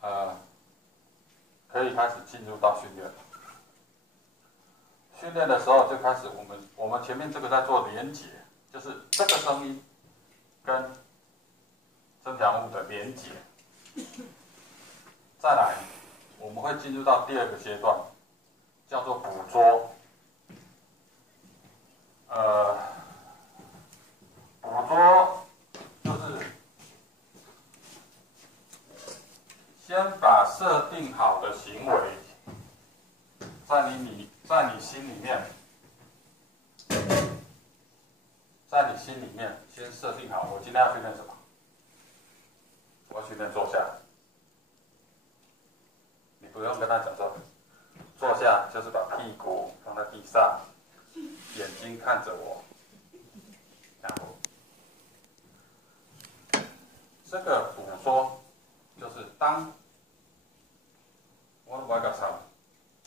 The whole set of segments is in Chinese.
可以开始进入到训练。训练的时候就开始我们前面这个在做连结，就是这个声音跟声调物的连结。再来，我们会进入到第二个阶段，叫做捕捉。捕捉就是先把设定好的行为，在你心里面先设定好，我今天要训练什么？我要训练坐下。你不用跟他讲说，坐下就是把屁股放在地上，眼睛看着我，然后这个捕捉就是当我个场，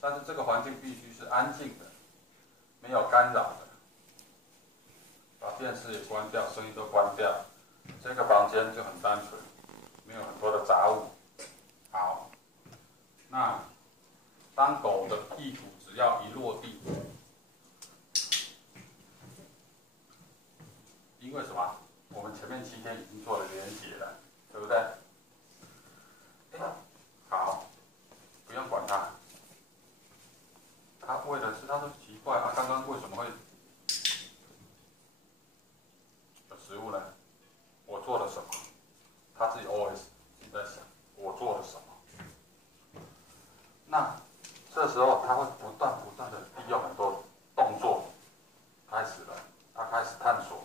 但是这个环境必须是安静的，没有干扰的，把电视也关掉，声音都关掉，这个房间就很单纯，没有很多的杂物。好，那当狗的屁股只要一落地，因为什么？我们前面7天已经做了连结了，对不对？好，不用管它。它为了吃，它说奇怪，它刚刚为什么会有食物呢？我做了什么？它自己 always 在想，我做了什么？那这时候它会不断的利用很多动作，开始了，它开始探索了。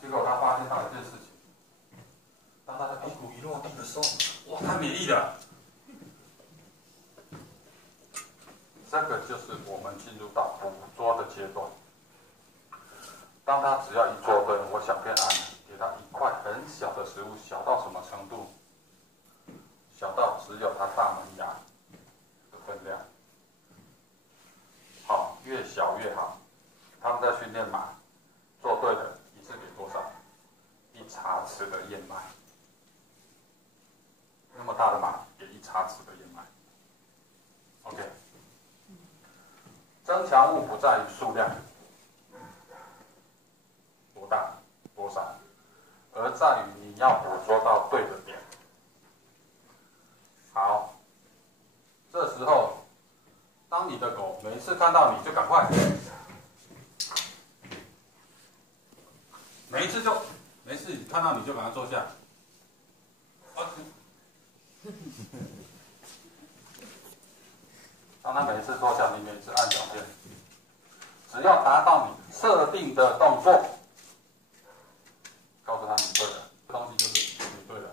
结果他发现到一件事情，当他的屁股一落地的时候，哇，太美丽了！这个就是我们进入到捕捉的阶段。当他只要一坐对，我小便按了，给他一块很小的食物，小到什么程度？小到只有他大门牙的分量。好，越小越好。他们在训练马，做对了，一次给多少？1茶匙的燕麦。那么大的马给1茶匙的燕麦。OK。增强物不在于数量，多大多少，而在于你要捕捉到对的点。好，这时候，当你的狗每一次看到你就赶快，每一次看到你就赶快坐下。当他每一次坐下，你每一次按脚边，只要达到你设定的动作，告诉他你对了，这东西就是你对了。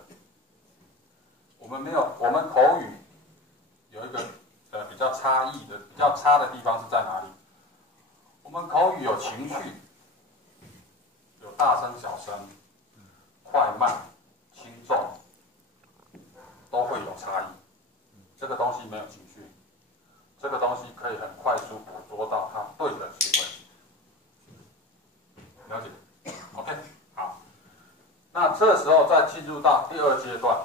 我们口语有一个比较差的地方是在哪里？我们口语有情绪，有大声小声，快慢、轻重，都会有差异。这个东西没有情绪。这个东西可以很快速捕捉到它对的行为，了解 ？OK， 好。那这时候再进入到第2阶段，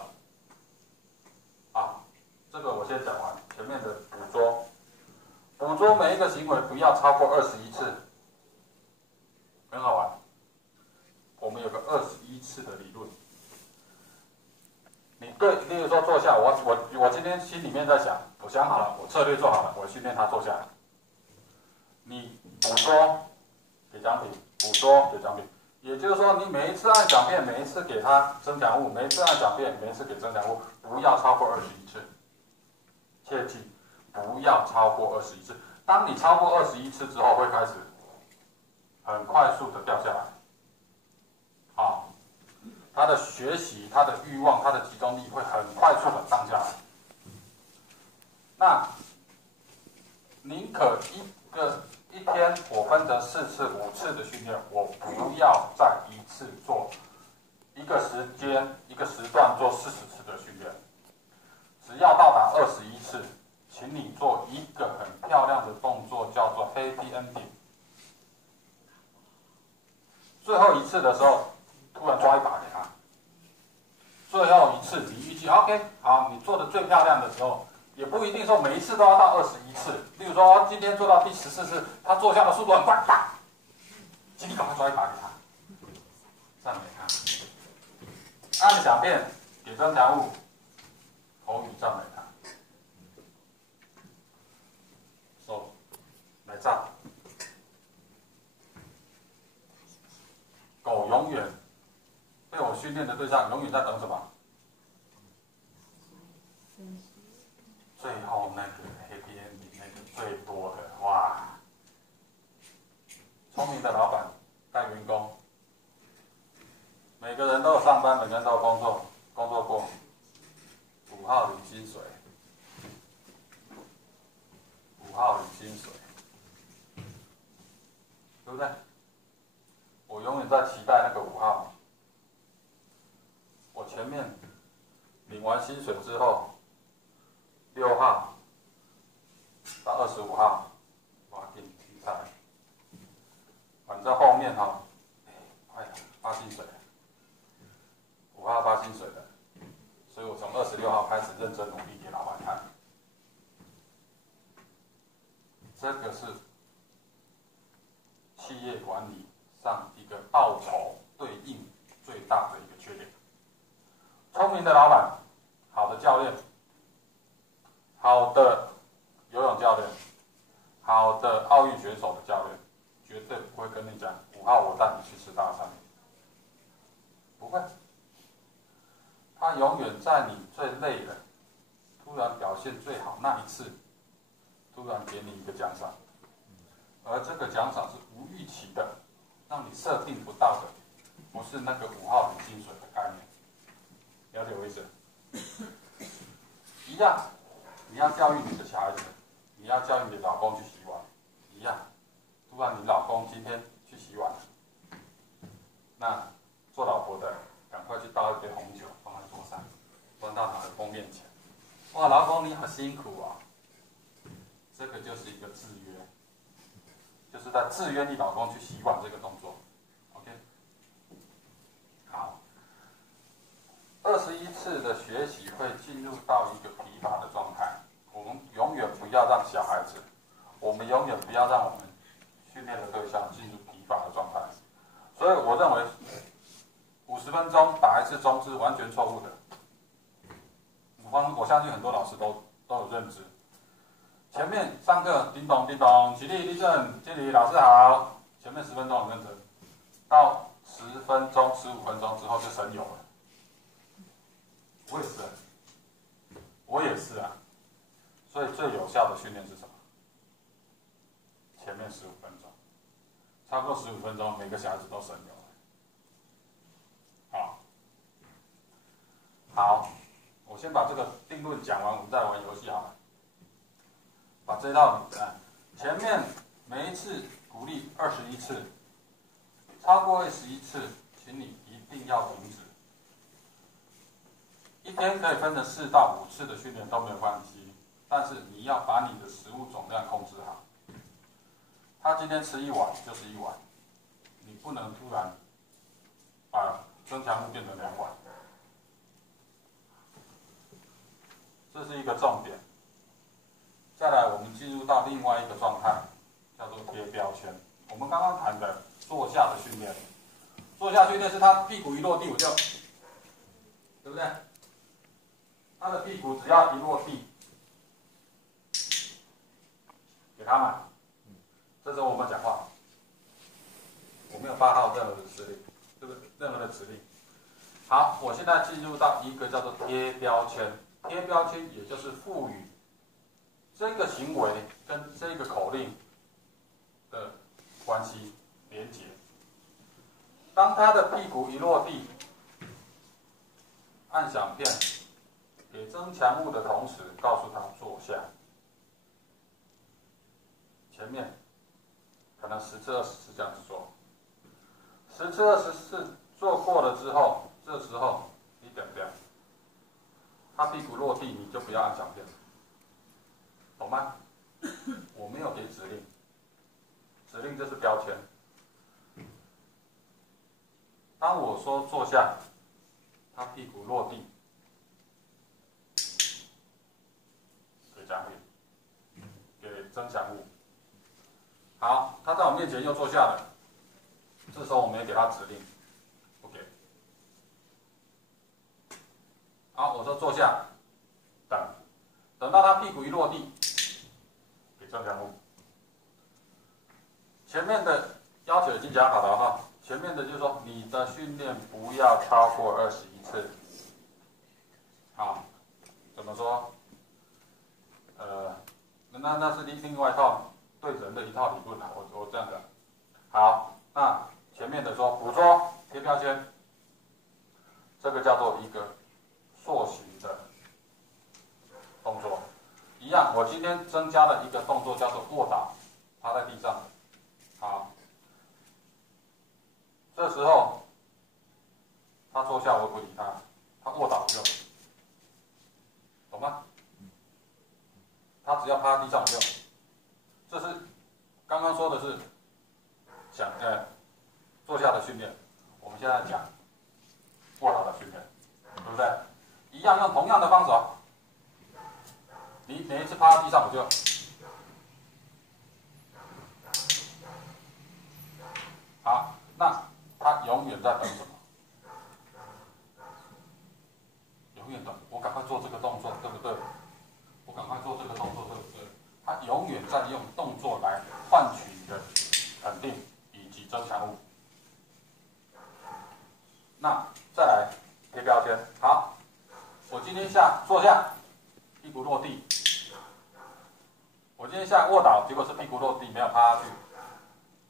这个我先讲完前面的捕捉。捕捉每一个行为不要超过21次，很好玩。我们有个21次的理论。你对，例如说坐下，我今天心里面在想，我想好了，我策略做好了，我训练他坐下来。你捕捉给奖品，捕捉给奖品，也就是说，你每一次按响片，每一次给他增强物，每一次按响片，每一次给增强物，不要超过21次。切记，不要超过21次。当你超过21次之后，会开始很快速的掉下来。他的学习、他的欲望、他的集中力会很快速的降下来。那宁可一天我分成4次、5次的训练，我不要再一次做一个时段做40次的训练。只要到达21次，请你做一个很漂亮的动作，叫做 happy ending。最后一次的时候，突然抓一把给他。最后一次，你预计 OK 好，你做的最漂亮的时候，也不一定说每一次都要到21次。例如说，今天做到第14次，他坐下的速度很快，啪，请你赶快抓一把给他，赞美他。按响片给增强物，口语赞美他。手来赞。狗永远被我训练的对象，永远在等什么？最后那个 happy ending 那个最多的哇！聪明的老板带员工，每个人都有上班，每个人都有工作，工作过，5号领薪水，5号领薪水，对不对？我永远在期待那个5号。我前面领完薪水之后，6号到25号，我给你提菜。反正后面哈，快发薪水了，5号发薪水了，所以我从26号开始认真努力给老板看。这个是企业管理上一个报酬对应最大的一个缺点。聪明的老板，好的教练，好的游泳教练，好的奥运选手的教练，绝对不会跟你讲5号我带你去吃大餐，不会。他永远在你最累了，突然表现最好那一次，突然给你一个奖赏，而这个奖赏是无预期的，让你设定不到的，不是那个5号领薪水的概念。了解我意思？一样，你要教育你的小孩子，你要教育你的老公去洗碗，一样。突然你老公今天去洗碗，那做老婆的赶快去倒一杯红酒放在桌上，端到他的公面前。哇，老公你好辛苦啊！这个就是一个制约，就是在制约你老公去洗碗这个动作。OK， 好。21次的学习会进入到一个疲乏的状态。我们永远不要让小孩子，我们永远不要让我们训练的对象进入疲乏的状态。所以我认为50分钟打一次钟是完全错误的。我相信很多老师都有认知。前面上课叮咚叮咚，起立立正，敬礼，老师好。前面10分钟很认真，到10分钟、15分钟之后就神游了。我也是啊。所以最有效的训练是什么？前面15分钟，超过15分钟，每个小孩子都神游了。好，我先把这个定论讲完，我们再玩游戏好了。把这道理前面每一次鼓励21次，超过21次，请你一定要停止。一天可以分成4到5次的训练都没有关系，但是你要把你的食物总量控制好。他今天吃1碗就是1碗，你不能突然把增强物变成2碗，这是一个重点。再来，我们进入到另外一个状态，叫做贴标签。我们刚刚谈的坐下的训练，坐下训练是他屁股一落地我就，对不对？他的屁股只要一落地，给他嘛。这时候我们讲话，我没有发号任何的指令，对不对？任何的指令。好，我现在进入到一个叫做贴标签。贴标签也就是赋予这个行为跟这个口令的关系连结。当他的屁股一落地，按响片给增强物的同时，告诉他坐下。前面可能10次20次这样子做，10次20次做过了之后，这时候你点掉，他屁股落地你就不要按响片，懂吗？我没有给指令，指令就是标签。当我说坐下，他屁股落地，给奖品，给增强物。好，他在我面前又坐下了，这时候我们也给他指令，不给。好，我说坐下，等到他屁股一落地，给增强物。前面的要求已经讲好了哈，前面的就是说你的训练不要超过21次。好，怎么说？那是另外一套对人的一套理论啊，我这样讲。好，那前面的说捕捉贴标签，这个叫做一个塑形的动作。一样，我今天增加了一个动作叫做卧倒，趴在地上。好，这时候他坐下，我不理他，他卧倒就，懂吗？他只要趴在地上就，这是刚刚说的是坐下的训练，我们现在讲卧倒的训练，对不对？一样用同样的方式哦，你每一次趴在地上我就，好，那他永远在等什么？永远等我赶快做这个动作，对不对？我赶快做这个动作，对不对？他永远在用动作来换取你的肯定以及增强物。那再来贴标签，好，我今天坐下，屁股落地。我今天下卧倒，结果是屁股落地，没有趴下去，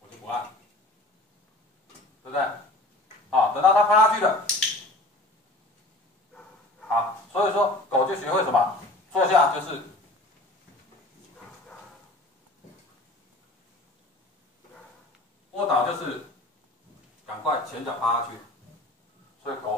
我就不按，对不对？好，等到他趴下去了，好，所以说狗就学会什么？坐下就是卧倒，就是赶快前脚趴下去，所以狗